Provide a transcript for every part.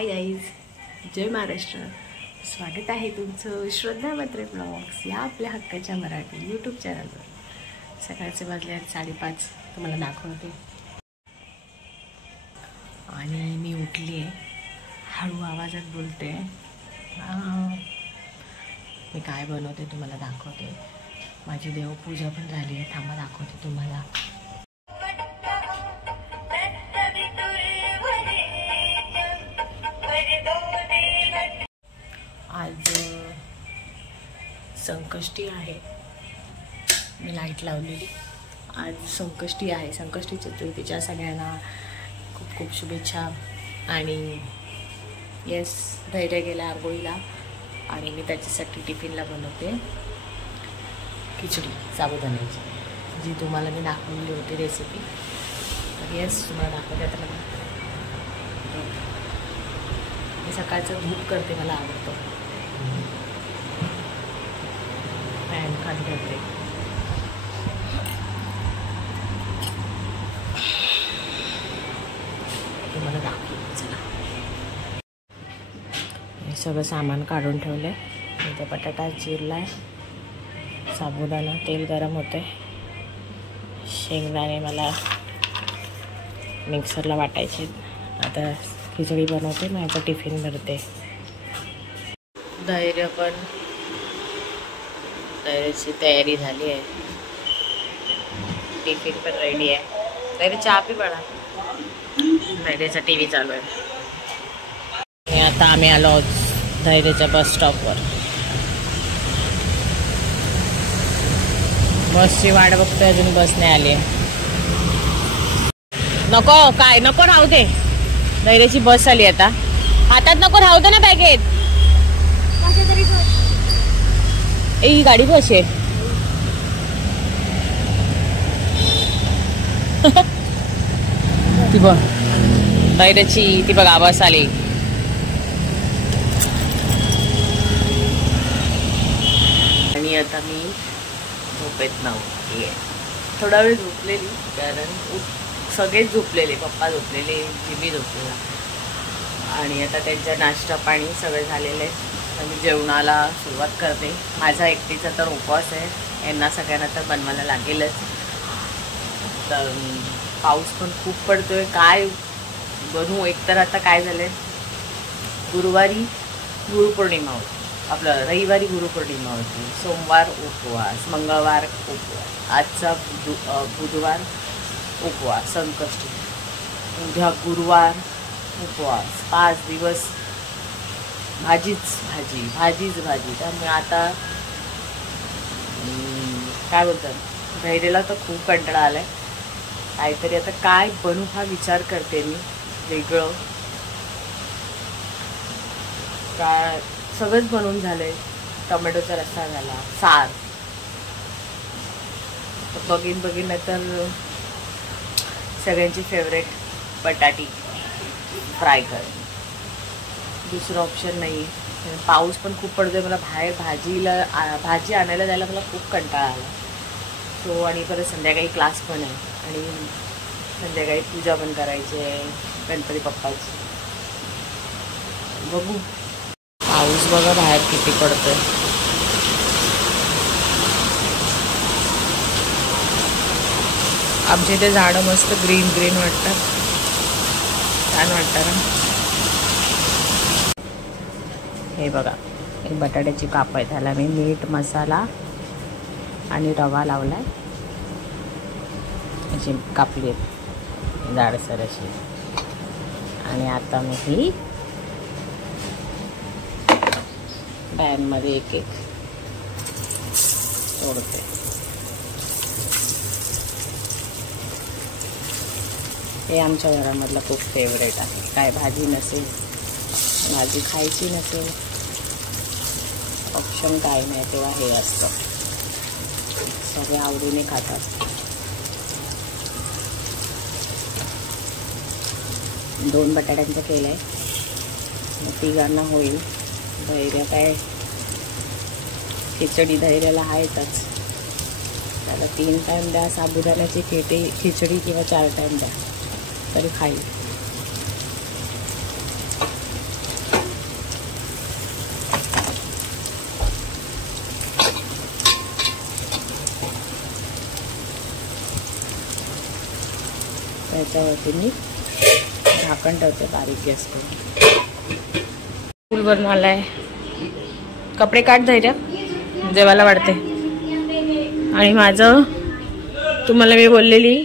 Hi guys, जय महाराष्ट्र. स्वागत आहे तुमचं श्रद्धा म्हात्रे ब्लॉग्स या आपल्या हक्काच्या मराठी यूट्यूब चॅनलवर. सकाळचे वाजले 5:30. तुम्हाला दाखवते. आणि मी उठली आहे, हळू आवाजात बोलते. मी काय बनवते तुम्हाला दाखवते. माझी देवपूजा पण झाली आहे. थांबा दाखवते तुम्हाला. आज संकष्टी आहे. मी लाईट लावलेली. आज संकष्टी आहे. संकष्टी चतुर्थीच्या सगळ्यांना खूप खूप शुभेच्छा. आणि येस, धैर्य गेला आंघोळीला आणि मी त्याच्यासाठी टिफिनला बनवते खिचडी साबुदाण्याची, जी तुम्हाला मी दाखवलेली होती रेसिपी. तर येस, तुम्हाला दाखवते. आता मी सकाळचं धूप करते, मला आवडतं. पॅन खाली ठेवते. तुम्हाला दाखवते. चला, हे सगळं सामान काढून ठेवलंय. इथे बटाटा चिरलाय, साबुदाणा, तेल गरम होते, शेंगदाणे मला मिक्सरला वाटायचे. आता खिचडी बनवते, मग याचा टिफिन भरते. धैर्याची तयारी झाली आहे. टिफिन पण रेडी आहे. धैर्य चहा पी बळा. धैर्याचा टी व्ही चालू आहे. आणि आता आम्ही आलो आहोत धैर्याच्या बस स्टॉपवर. बसची वाट बघतोय, अजून बस नाही आली आहे. नको, काय नको राहू दे. धैर्याची बस आली आता. हातात नको राहू दे ना बॅगेत. ही गाडी कशी आहे. ती बघ धैर्याची, ती बघा बस आली. आणि आता मी झोपेत नव्हती. थोडा वेळ झोपलेली, कारण सगळेच झोपलेले. पप्पा झोपलेले, जिमी झोपलेला. आणि आता त्यांच्या नाश्ता पाणी सगळं झालेलं आहे. मी जेवणाला सुरुवात करते. माझा एकटीचा तर उपवास आहे. यांना सगळ्यांना तर बनवायला लागेलच. तर पाऊस पण खूप पडतोय. काय बनवू. एकतर आता काय झालंय, गुरुवारी गुरुपौर्णिमा होती, आपलं रविवारी गुरुपौर्णिमा होती, सोमवार उपवास, मंगळवार उपवास, आजचा बुधवार उपवास संकष्टी, उद्या गुरुवार उपवास. 5 दिवस भाजीच भाजी. त्यामुळे आता काय बोलतात, धैर्याला तर खूप कंटाळा आलाय. काहीतरी आता काय बनवू हा विचार करते मी, वेगळं काय. सगळंच बनवून झालंय. टोमॅटोचा रस्सा झाला, सार. बघीन नाही तर सगळ्यांची फेवरेट बटाटी फ्राय कर. दुसरं ऑप्शन नाही. पाऊस पण खूप पडतोय. मला बाहेर भाजी आणायला जायला मला खूप कंटाळा आला. सो आणि परत संध्याकाळी क्लास पण आहे आणि संध्याकाळी पूजा पण करायची आहे गणपती बाप्पाची. बघू. पाऊस बघा बाहेर किती पडतोय. आमच्या इथे झाडं मस्त ग्रीन वाटतात, छान वाटतं ना. हे बघा, एक बटाट्याची काप आहे. त्याला मी मीठ, मसाला आणि रवा लावलाय. अशी कापली आहेत जाडसर अशी. आणि आता मी ही पॅनमध्ये एक तोडते. हे आमच्या घरामधलं खूप फेवरेट आहे. काय भाजी नसेल, भाजी खायची नसेल, ऑप्शन काय नाही, तेव्हा हे असतं. सगळे आवडीने खातात. 2 बटाट्यांचं केलं आहे. मग तिघांना होईल. धैर्य काय खिचडी धैर्याला आहेतच. त्याला 3 टाईम द्या साबुदाण्याची खिचडी किंवा 4 टाईम द्या तरी खाईल. ह्याच्यावरती मी झाकण ठेवते बारीक गॅस करून. स्कूलवरून आलाय, कपडे काढ धैर्य, जेवायला वाढते. आणि माझं तुम्हाला मी बोललेली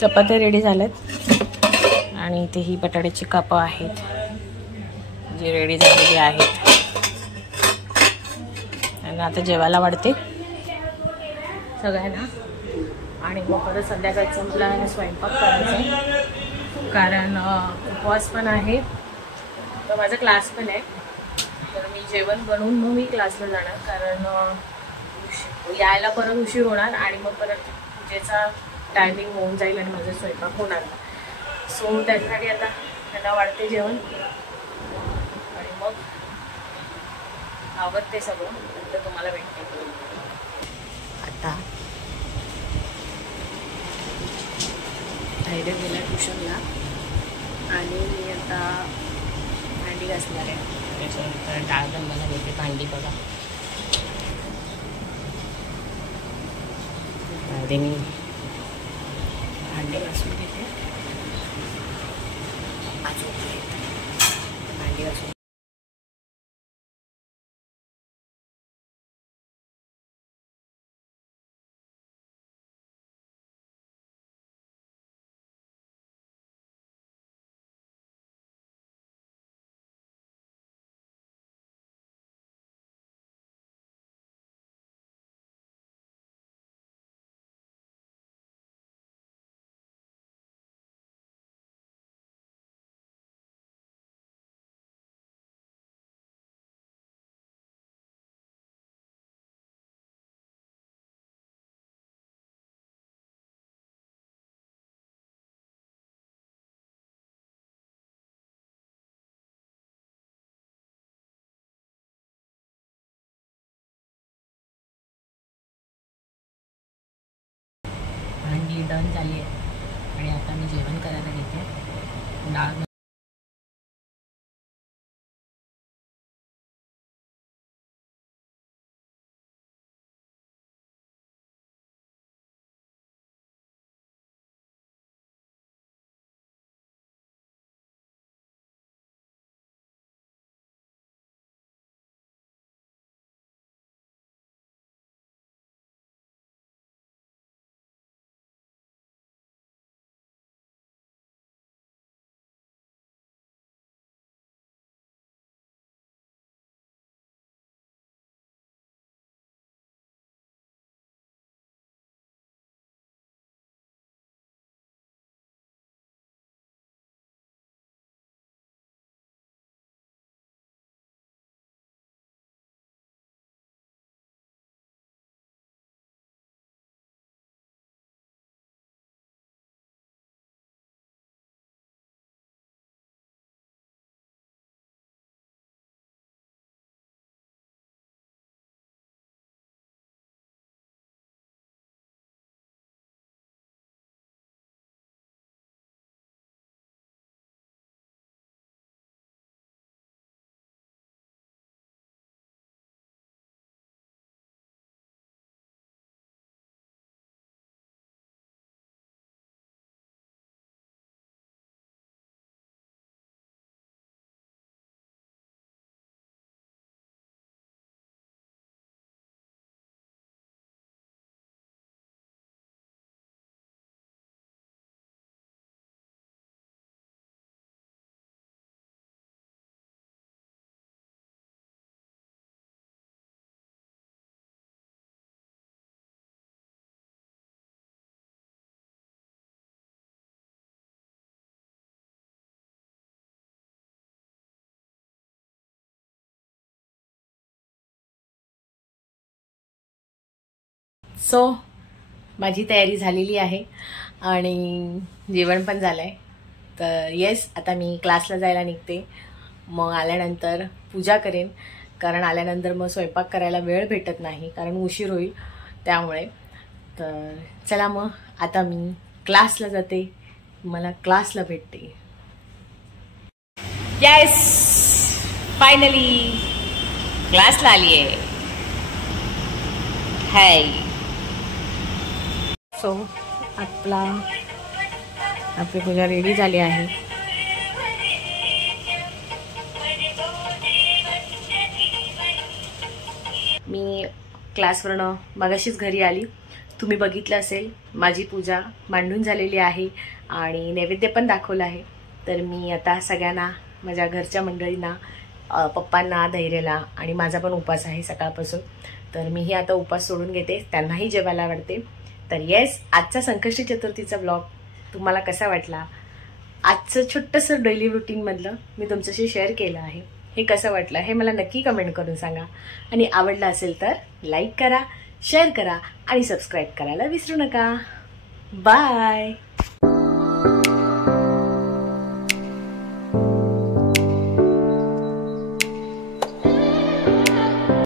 चपात्या रेडी झाल्यात आणि इथे ही बटाट्याची कापं आहेत जी रेडी झालेली आहेत. आणि आता जेवायला वाढते सगळ्यांना. आणि मग परत संध्याकाळी संपला आणि स्वयंपाक करायचा, कारण उपवास पण आहे तर माझा क्लास पण आहे. तर मी जेवण बनवून मग मी क्लासला जाणार, कारण यायला परत उशीर होणार आणि मग परत पूजेचा टायमिंग होऊन जाईल आणि माझा स्वयंपाक होणार. सो त्यासाठी आता त्यांना वाढते जेवण आणि मग आवडते सगळं, नंतर तुम्हाला भेटते. आता धैर्य गेला ट्युशनला आणि मी आता भांडी घासणार आहे. त्याच्यानंतर डाळ बनवायला घेते. भांडी बघा, आधी मी भांडी घासून घेते. भांडी घासून भांडी डन झाली आहे आणि आता मी जेवण करायला घेते. डाळ सो माझी तयारी झालेली आहे आणि जेवण पण झालं आहे. तर येस, आता मी क्लासला जायला निघते. मग आल्यानंतर पूजा करेन, कारण आल्यानंतर मग स्वयंपाक करायला वेळ भेटत नाही, कारण उशीर होईल त्यामुळे. तर चला मग आता मी क्लासला जाते, मला क्लासला भेटते. येस, फायनली क्लासला आली आहे. हाय. सो आपला आपली पूजा रेडी झाली आहे. मी क्लासवरनं मगाशीच घरी आली. तुम्ही बघितलं असेल माझी पूजा मांडून झालेली आहे आणि नैवेद्य पण दाखवलं आहे. तर मी आता सगळ्यांना, माझ्या घरच्या मंडळींना, पप्पांना, धैर्यला आणि माझा पण उपास आहे सकाळपासून, तर मीही आता उपास सोडून घेते. त्यांनाही जेवायला आवडते. तर येस, आजचा संकष्टी चतुर्थीचा ब्लॉग तुम्हाला कसा वाटला? आजचं छोटंसं डेली रुटीनमधलं मी तुमच्याशी शेअर केलं आहे. हे कसं वाटलं हे मला नक्की कमेंट करून सांगा. आणि आवडलं असेल तर लाईक करा, शेअर करा आणि सबस्क्राईब करायला विसरू नका. बाय.